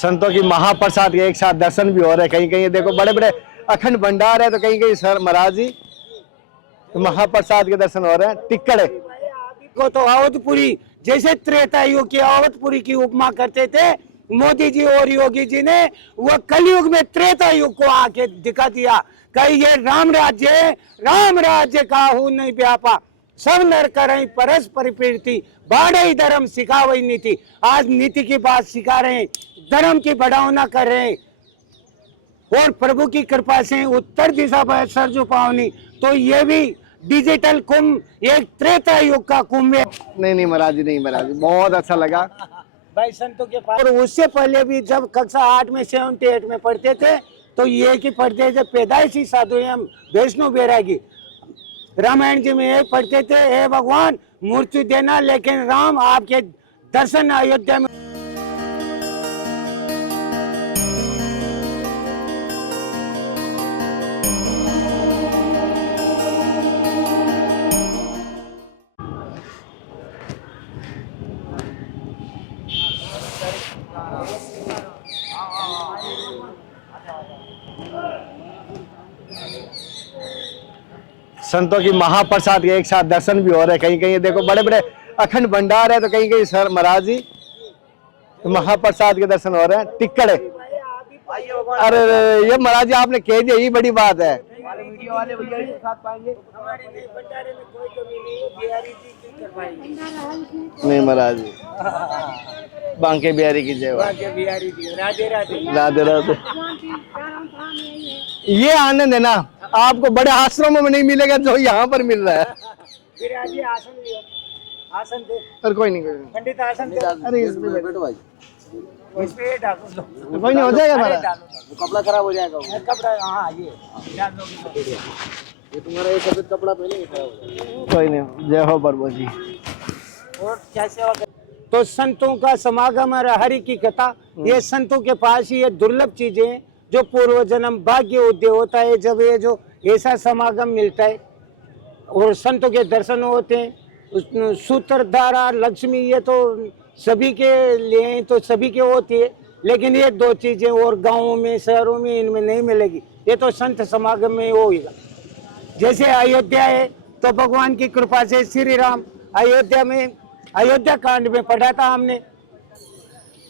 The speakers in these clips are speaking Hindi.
संतों की महाप्रसाद के एक साथ दर्शन भी हो रहे हैं। कहीं कहीं देखो बड़े बड़े अखंड भंडार है, तो कहीं कहीं सर महाराज जी तो महाप्रसाद के दर्शन हो रहे हैं। टिक्कड़ को तो अवधपुरी जैसे त्रेता युग की अवधपुरी की उपमा करते थे मोदी जी और योगी जी ने, वो कलयुग में त्रेता युग को आके दिखा दिया। कहीं ये राम राज्य काहू नहीं व्यापा, सब नर करें परस्पर प्रीति, बाढ़ धर्म सिखावई नीति। आज नीति की बात सिखा रहे हैं, धर्म की बढ़ावना कर रहे हैं, और प्रभु की कृपा से उत्तर दिशा पर सर झुकावनी। तो ये भी डिजिटल कुंभ, एक त्रेता युग का कुंभ है। नहीं महाराज जी, नहीं महाराज जी, बहुत अच्छा लगा भाई संतों के पास। और उससे पहले भी जब कक्षा 8 में 78 में पढ़ते थे तो ये की पढ़ते थे पैदाइशी साधु एवं वैष्णव बैरागी। रामायण जी में ये पढ़ते थे, हे भगवान मृत्यु देना लेकिन राम आपके दर्शन अयोध्या में। संतों की महाप्रसाद के एक साथ दर्शन भी हो रहे हैं। कहीं कहीं देखो बड़े बड़े अखंड भंडार है, तो कहीं कहीं सर महाराज जी तो महाप्रसाद के दर्शन हो रहे हैं। टिक्कड़ अरे ये महाराज जी आपने कह दिया, यही बड़ी बात है। वीडियो वाले भैया के साथ पाएंगे। हमारे नहीं भंडारे में कोई कमी नहीं है, बिहारी जी की कर पाएंगे। नहीं महाराज जी, बांके बिहारी की जय। बांके बिहारी जी, राधे राधे। राधे राधे। ये आनंद है ना, आपको बड़े आश्रमों में नहीं मिलेगा जो यहाँ पर मिल रहा है। फिर आज ये आसन लियो, आसन दे। और कोई नहीं, कोई नहीं। पंडित आसन दे। अरे इसमें बैठो भाई, इस पे डालो। कोई नहीं, हो जाएगा महाराज। वो कपड़ा खराब हो जाएगा। कपड़ा हाँ ये डाल दो। ये तुम्हारा ये सफेद कपड़ा पहले ही खराब हो जाएगा। कोई नहीं, जय हो प्रभु जी। और क्या सेवा कर। तो संतों का समागम और हरि की कथा, ये संतों के पास ही ये दुर्लभ चीजें हैं जो पूर्व जन्म भाग्य उदय होता है जब ये जो ऐसा समागम मिलता है और संतों के दर्शन होते हैं। सूत्रधारा लक्ष्मी ये तो सभी के लिए तो सभी के होती है, लेकिन ये दो चीजें और गांवों में शहरों में इनमें नहीं मिलेगी, ये तो संत समागम में होगा। जैसे अयोध्या है तो भगवान की कृपा से श्री राम अयोध्या में, अयोध्या कांड में पढ़ा था हमने,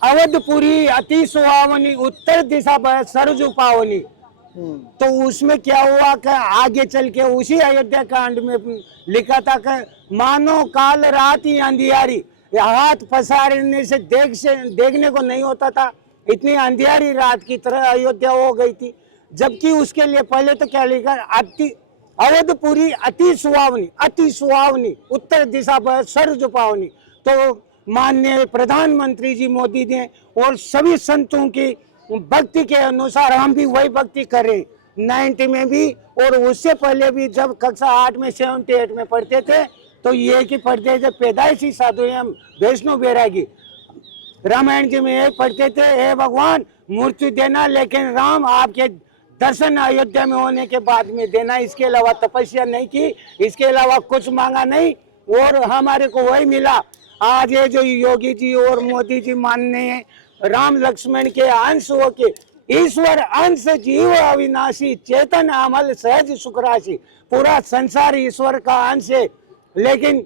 अवधपुरी अति सुहावनी उत्तर दिशा पर सरजू पावनी। तो उसमें क्या हुआ कि आगे चल के उसी अयोध्या कांड में लिखा था कि मानो काल रात ही अंधियारी, हाथ पसारने से देखने को नहीं होता था, इतनी अंधियारी रात की तरह अयोध्या हो गई थी। जबकि उसके लिए पहले तो क्या लिखा, अवधपुरी अति सुहावनी उत्तर दिशा पर सरजू पावनी। तो माननीय प्रधानमंत्री जी मोदी ने और सभी संतों की भक्ति के अनुसार हम भी वही भक्ति करें 90 में भी, और उससे पहले भी जब कक्षा 8 में 78 में पढ़ते थे तो ये की पढ़ते थे पैदाइशी साधु एवं वैष्णव बैरागी। रामायण जी में ये पढ़ते थे, हे भगवान मृत्यु देना लेकिन राम आपके दर्शन अयोध्या में होने के बाद में देना, इसके अलावा तपस्या नहीं की, इसके अलावा कुछ मांगा नहीं और हमारे को वही मिला। आज ये जो योगी जी और मोदी जी मानने राम लक्ष्मण के अंश हो के ईश्वर अंश जीव अविनाशी चेतन अमल सहज सुख राशि, पूरा संसार ईश्वर का अंश है। लेकिन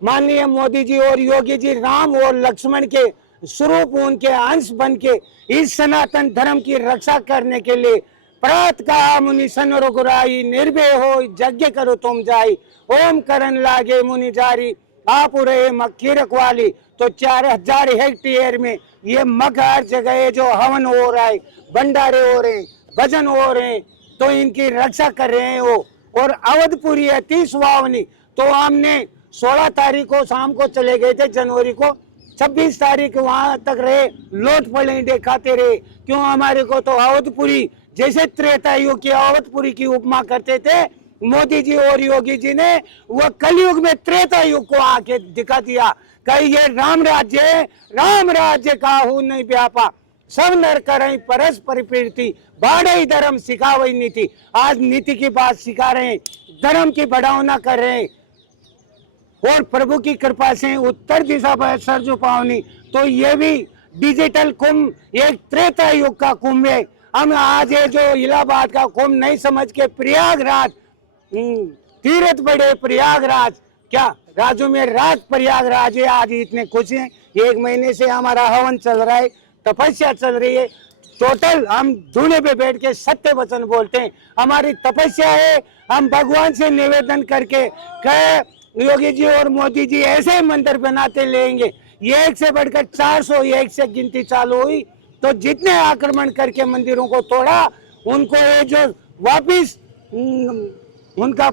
माननीय मोदी जी और योगी जी राम और लक्ष्मण के स्वरूप उनके अंश बन के इस सनातन धर्म की रक्षा करने के लिए प्रात का मुनि सन रघुराई, निर्भय हो यज्ञ करो तुम जाई, ओम करन लागे मुनि जारी, आप रहे मक्खी रखवाली। तो 4000 हेक्टेयर में ये मग हर जगह जो हवन हो रहा है, भंडारे हो रहे हैं, भजन हो रहे हैं, तो इनकी रक्षा कर रहे हैं वो। और अवधपुरी अति सुहावनी, तो हमने 16 तारीख को शाम को चले गए थे जनवरी को, 26 तारीख वहां तक रहे, लोट पलेंडे खाते रहे। क्यों, हमारे को तो अवधपुरी जैसे त्रेता युग की अवधपुरी की उपमा करते थे मोदी जी और योगी जी ने, वो कलयुग में त्रेता युग को आके दिखा दिया। कहीं ये राम राज्य काहू नहीं व्यापा, सब नर करें परस्पर प्रीति, बाढ़ धर्म सिखावई नीति। आज नीति की बात सिखा रहे हैं, धर्म की बढ़ावना कर रहे हैं, और प्रभु की कृपा से उत्तर दिशा पर सर झुकावनी। तो ये भी डिजिटल कुंभ एक त्रेता युग का कुंभ है। हम आज ये जो इलाहाबाद का कुंभ नहीं समझ के प्रयागराज तीर्थ बड़े प्रयागराज, क्या राजू में राज प्रयागराज है, आज इतने खुश हैं। 1 महीने से हमारा हवन चल रहा है, तपस्या चल रही है। टोटल हम धूने पे बैठ के सत्य वचन बोलते हैं, हमारी तपस्या है। हम भगवान से निवेदन करके कहे योगी जी और मोदी जी ऐसे मंदिर बनाते लेंगे, ये एक से बढ़कर 401 से गिनती चालू हुई तो जितने आक्रमण करके मंदिरों को तोड़ा उनको ये जो वापिस उनका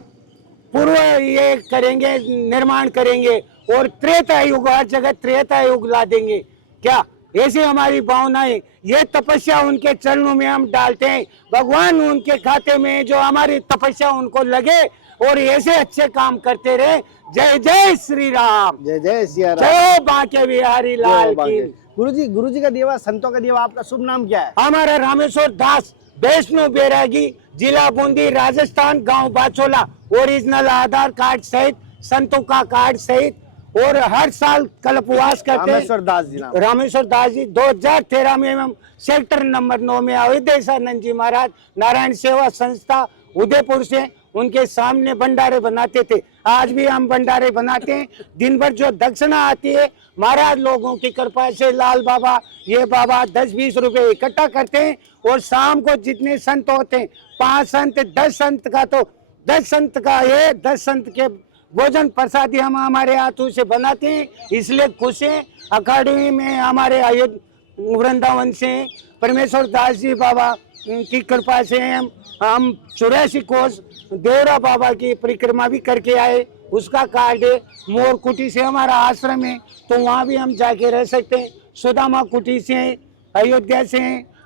पूर्व ये करेंगे, निर्माण करेंगे और त्रेता युग, हर जगह त्रेता युग ला देंगे। क्या ऐसी हमारी भावनाएं, ये तपस्या उनके चरणों में हम डालते हैं। भगवान उनके खाते में जो हमारी तपस्या उनको लगे और ऐसे अच्छे काम करते रहे। जय जय श्री राम, जय जय सिया राम, जय बांके बिहारी लाल की। गुरु जी का देवा, संतों का देवा, आपका शुभ नाम क्या है? हमारा रामेश्वर दास, वैष्णो बैरागी, जिला बूंदी, राजस्थान, गांव बाचोला। ओरिजिनल आधार कार्ड सहित, संतों का कार्ड सहित, और हर साल कल्पवास करते हैं। रामेश्वर दास जी नाम। रामेश्वर दास जी 2013 में हम सेक्टर नंबर 9 में अयोध्यानंद जी महाराज नारायण सेवा संस्था उदयपुर से उनके सामने भंडारे बनाते थे। आज भी हम भंडारे बनाते हैं। दिन भर जो दक्षिणा आती है महाराज लोगों की कृपा से, लाल बाबा, ये बाबा 10-20 रुपए इकट्ठा करते हैं और शाम को जितने संत होते हैं, 5 संत, 10 संत का तो 10 संत का ये 10 संत के भोजन प्रसादी हम हमारे हाथों से बनाते हैं, इसलिए खुश हैं। अखाड़े में हमारे अयोध्या वृंदावन से परमेश्वर दास जी बाबा की कृपा से हम 84 कोस देवरा बाबा की परिक्रमा भी करके आए, उसका कार्ड है। मोर कुटी से हमारा आश्रम है तो वहाँ भी हम जाके रह सकते हैं। सुदामा कुटी से, अयोध्या से,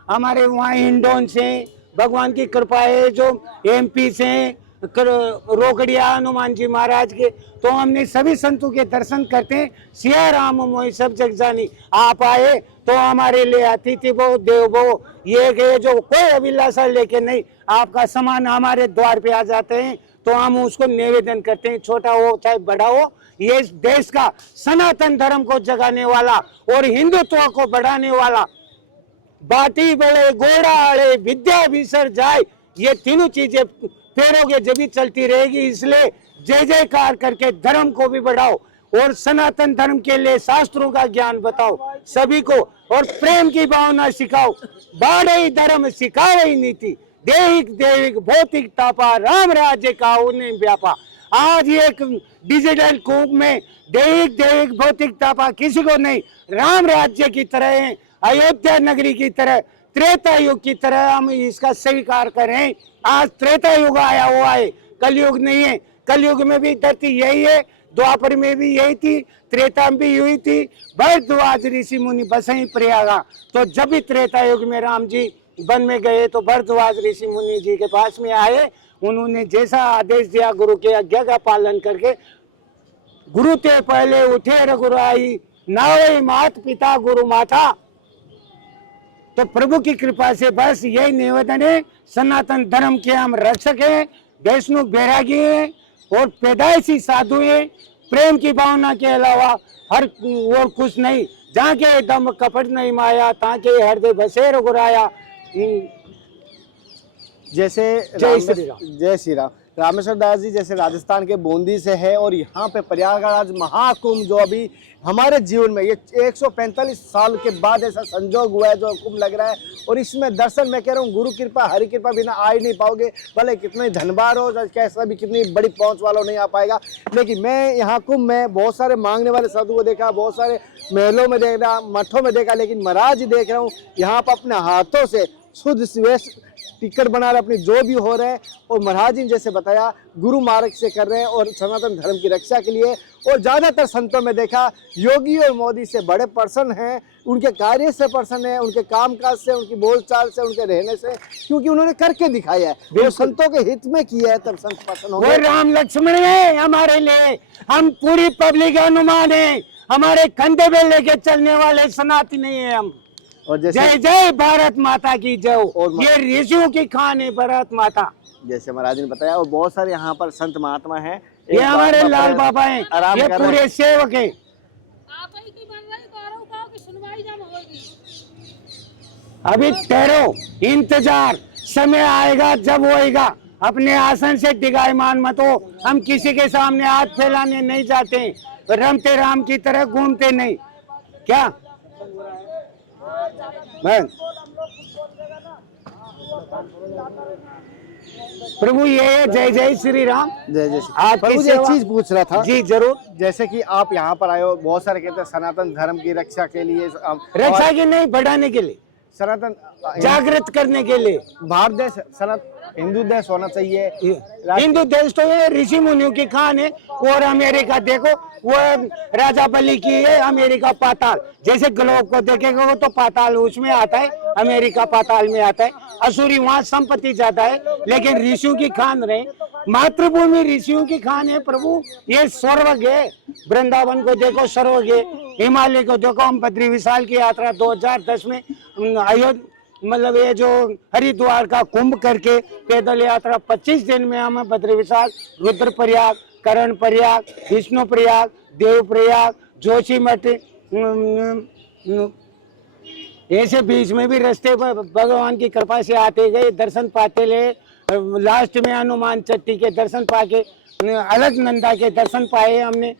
हमारे वहाँ हिंडौन से भगवान की कृपा है। जो MP से रोकड़िया हनुमान जी महाराज के, तो हमने सभी संतों के दर्शन करते हैं। सिया राम मोहि सब जग जानी, आप आए तो हमारे लिए अतिथि भो देव भो, ये जो कोई अभिलाषा लेके नहीं, आपका सामान हमारे द्वार पे आ जाते हैं तो हम उसको निवेदन करते हैं, छोटा हो चाहे बड़ा हो। ये देश का सनातन धर्म को जगाने वाला और हिंदुत्व को बढ़ाने वाला, बाटी बड़े घोड़ा आड़े विद्या विसर जाए, ये तीनों चीजें फेरोगे जब भी चलती रहेगी। इसलिए जय जयकार करके धर्म को भी बढ़ाओ और सनातन धर्म के लिए शास्त्रों का ज्ञान बताओ सभी को, और प्रेम की भावना सिखाओ। बाढ़ धर्म सिखावे नीति, देहिक देविक भौतिक तापा, राम राज्य का उन्हें व्यापा। आज एक डिजिटल कुंभ में देहिक देविक भौतिक तापा किसी को नहीं, राम राज्य की तरह है, अयोध्या नगरी की तरह, त्रेता युग की तरह हम इसका स्वीकार करें। आज त्रेता युग आया हुआ है, कलयुग नहीं है। कलयुग में भी धरती यही है, द्वापर में भी यही थी, त्रेता में भी हुई थी। भरद्वाज ऋषि मुनि बसई प्रयागा, तो जब भी त्रेता युग में राम जी वन में गए तो भरद्वाज ऋषि मुनि जी के पास में आए। उन्होंने जैसा आदेश दिया गुरु के आज्ञा का पालन करके, गुरु ते पहले उठे रघुराई, नावे मात पिता गुरु माता। तो प्रभु की कृपा से बस यही निवेदन है, सनातन धर्म के हम रक्षक हैं, वैष्णव बैरागी हैं और पैदाइशी साधु हैं। प्रेम की भावना के अलावा हर और कुछ नहीं। जहाँ के दम कपट नहीं माया, तहाँ के हृदय बसे रघुराया। जैसे जय श्री राम। जय श्री राम। रामेश्वर दास जी जैसे राजस्थान के बूंदी से है और यहाँ पे प्रयागराज महाकुंभ जो अभी हमारे जीवन में ये 145 साल के बाद ऐसा संजोग हुआ है जो कुंभ लग रहा है, और इसमें दर्शन मैं कह रहा हूँ गुरु कृपा हरि कृपा बिना आ ही नहीं पाओगे। भले कितने धनबार हो, कैसा भी कितनी बड़ी पहुँच वाला नहीं आ पाएगा। लेकिन मैं यहाँ कुंभ में बहुत सारे मांगने वाले साधु को देखा, बहुत सारे महलों में देखा, मठों में देखा, लेकिन महाराज जी देख रहा हूँ यहाँ पर अपने हाथों से शुद्ध श्रेष्ठ टिकट बना रहे, अपनी जो भी हो रहे हैं, और महाराज जी जैसे बताया गुरु मार्ग से कर रहे हैं और सनातन धर्म की रक्षा के लिए। और ज़्यादातर संतों में देखा योगी और मोदी से बड़े प्रसन्न हैं, उनके कार्य से प्रसन्न है, उनके कामकाज से, उनकी बोलचाल से, उनके रहने से, क्योंकि उन्होंने करके दिखाया है, वो संतों के हित में किया है, तब संत प्रसन्न होंगे। वो राम लक्ष्मण है हमारे लिए, हम पूरी पब्लिक हनुमान है, हमारे कंधे पे लेके चलने वाले सनातनी है हम। और जैसे जय जय भारत माता की जय। ये ऋषियों की खान है भारत माता, जैसे महाराज ने बताया। और बहुत सारे यहाँ पर संत महात्मा हैं, ये हमारे लाल बाबा हैं, आराम ये कर रहे हैं। पूरे सेवक हैं। आप ही की बन रही गौरव की सुनवाई जब होगी। अभी ठहरो, इंतजार, समय आएगा जब होएगा। अपने आसन से डिगायमान मत हो। हम किसी के सामने हाथ फैलाने नहीं जाते, रमते राम की तरह घूमते नहीं। क्या बस। प्रभु ये है, जय जय श्री राम। जय जय आपकी प्रभु जी, एक सेवा। चीज पूछ रहा था जी जरूर। जैसे कि आप यहाँ पर आए हो, बहुत सारे कहते हैं सनातन धर्म की रक्षा के लिए रक्षा की नहीं, बढ़ाने के लिए, सनातन जागृत करने के लिए। भारत देश सनातन हिंदू देश होना चाहिए। हिंदू देश तो ये ऋषि मुनियों की खान है। और अमेरिका देखो, वो राजा बलि की है, अमेरिका पाताल। जैसे ग्लोब को देखेगा वो तो पाताल उसमें आता है, अमेरिका पाताल में आता है। असुरी वहाँ संपत्ति ज्यादा है, लेकिन ऋषियों की खान रहे। मातृभूमि ऋषियों की खान है प्रभु। ये स्वर्ग है। वृंदावन को देखो, स्वर्ग है। हिमालय को देखो, हम बद्री विशाल की यात्रा 2010 में अयोध्या, मतलब ये जो हरिद्वार का कुंभ करके पैदल यात्रा 25 दिन में हम बद्री विशाल, रुद्रप्रयाग, कर्ण प्रयाग, विष्णु प्रयाग, देव प्रयाग, जोशीमठ, ऐसे बीच में भी रास्ते पर भगवान की कृपा से आते गए, दर्शन पाते ले। लास्ट में हनुमान चट्टी के दर्शन पाके, अलकनंदा के दर्शन पाए हमने।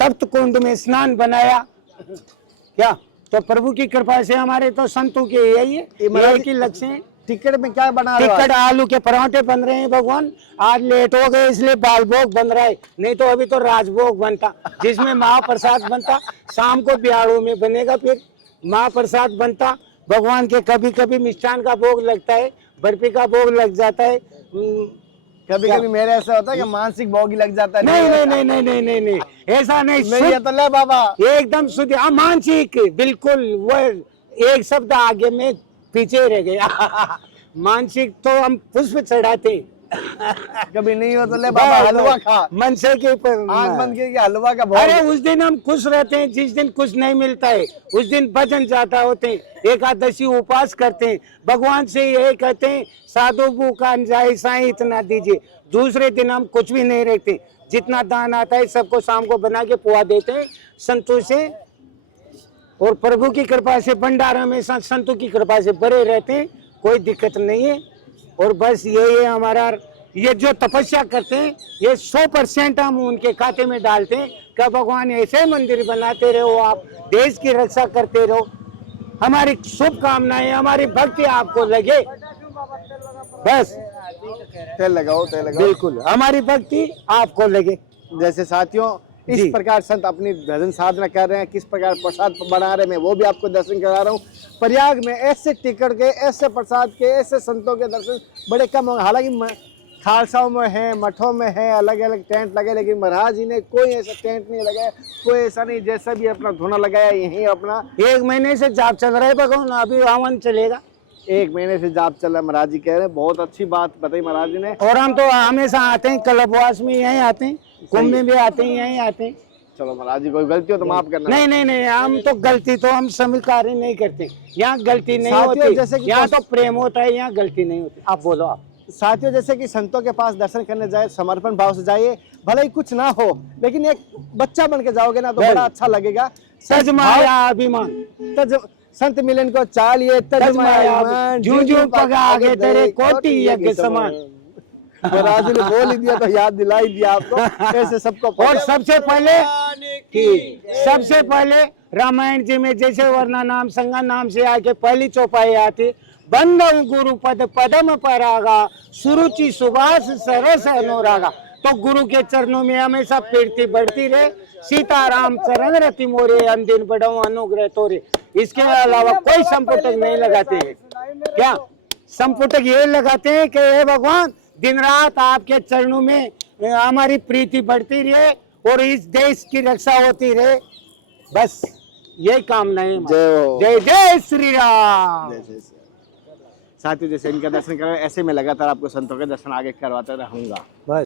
तप्त कुंड में स्नान बनाया। क्या तो प्रभु की कृपा से हमारे तो संतों के यही है, यही की लक्ष्य है। टिकट में क्या बना रहे हो? टिकट आलू के पराठे बन रहे हैं भगवान। आज लेट हो गए इसलिए बाल भोग बन रहा है, नहीं तो अभी तो राजभोग बनता, जिसमें महाप्रसाद बनता। शाम को बिहाड़ों में बनेगा, फिर महाप्रसाद बनता भगवान के। कभी कभी मिष्ठान का भोग लगता है, बर्फी का भोग लग जाता है। कभी कभी मेरे ऐसा होता है कि मानसिक भोग ही लग जाता है। नहीं नहीं नहीं नहीं नहीं नहीं नहीं, ऐसा नहीं। नहीं तो ले बाबा, एकदम शुद्ध मानसिक, बिल्कुल। वो एक शब्द आगे में पीछे रह गया। मानसिक तो हम पुष्प चढ़ाते। कभी नहीं हो तो ले बाबा हलवा खा, मन से के आंख बंद करके हलवा का भोग। अरे उस दिन हम खुश रहते हैं, जिस दिन कुछ नहीं मिलता है उस दिन भजन जाता होते हैं, एकादशी उपवास करते हैं, भगवान से यही कहते हैं साधु भूखा जाए साईं इतना दीजिए। दूसरे दिन हम कुछ भी नहीं रखते, जितना दान आता है सबको शाम को बना के पुआ देते हैं संतों से। और प्रभु की कृपा से भंडारा में संतों की कृपा से बड़े रहते हैं, कोई दिक्कत नहीं है। और बस यही है हमारा, ये जो तपस्या करते हैं ये 100% हम उनके खाते में डालते हैं। क्या भगवान ऐसे मंदिर बनाते रहो, आप देश की रक्षा करते रहो। हमारी शुभकामनाएं, हमारी भक्ति आपको लगे, बस तेल लगाओ, तेल लगाओ। बिल्कुल हमारी भक्ति आपको लगे। जैसे साथियों इस प्रकार संत अपनी भजन साधना कर रहे हैं, किस प्रकार प्रसाद बना रहे हैं, मैं वो भी आपको दर्शन करा रहा हूँ। प्रयाग में ऐसे टिकट के, ऐसे प्रसाद के, ऐसे संतों के दर्शन बड़े कम होंगे। हालांकि खालसाओं में है, मठों में है, अलग अलग टेंट लगे, लेकिन महाराज जी ने कोई ऐसा टेंट नहीं लगाया, कोई ऐसा नहीं। जैसा भी अपना धुना लगाया यहीं अपना 1 महीने से जाप चल रहा है भगवान, अभी हवन चलेगा। 1 महीने से जाप चल रहा है, महाराज जी कह रहे हैं। बहुत अच्छी बात बताई महाराज जी ने। और हम तो हमेशा आते हैं, कल्पवास में यहीं आते हैं, कुंभ में भी आते हैं, यहीं आते हैं। चलो महाराज जी, कोई गलती हो तो माफ करना। नहीं नहीं नहीं, हम तो गलती तो हम स्वीकार ही नहीं करते। यहाँ गलती नहीं होती, जैसे कि यहाँ तो प्रेम होता है, यहाँ गलती नहीं होती। आप बोलो। आप साथियों जैसे कि संतों के पास दर्शन करने जाए, समर्पण भाव से जाइए, भले ही कुछ ना हो, लेकिन एक बच्चा बन के जाओगे ना तो बड़ा अच्छा लगेगा। सज माया अभिमान, तज संत मिलन को चालिए, तज माया झूझू पगा आगे तेरे कोटि यज्ञ समान। महाराज ने बोल ही दिया तो याद दिला ही दिया आपको। ऐसे सबको। और सबसे पहले रामायण जी में जैसे वर्णा नाम संगा नाम से आके पहली चौपाई आती, बंदम गुरु पद पदम परागा, सुरुचि सुभाष सरस अनुरागा। तो गुरु के चरणों में हमेशा प्रीति बढ़ती रहे। सीताराम चरण रति मोरे, अंदिन बढ़ो अनुग्रह तोरे। इसके अलावा कोई संपुटक नहीं लगाते हैं। क्या संपुटक ये लगाते हैं कि हे भगवान, दिन रात आपके चरणों में हमारी प्रीति बढ़ती रहे और इस देश की रक्षा होती रहे, बस ये कामनाएं। जय जय श्री राम। साथियों जैसे इनका दर्शन करें, ऐसे में लगातार आपको संतों के दर्शन आगे करवाते रहूंगा।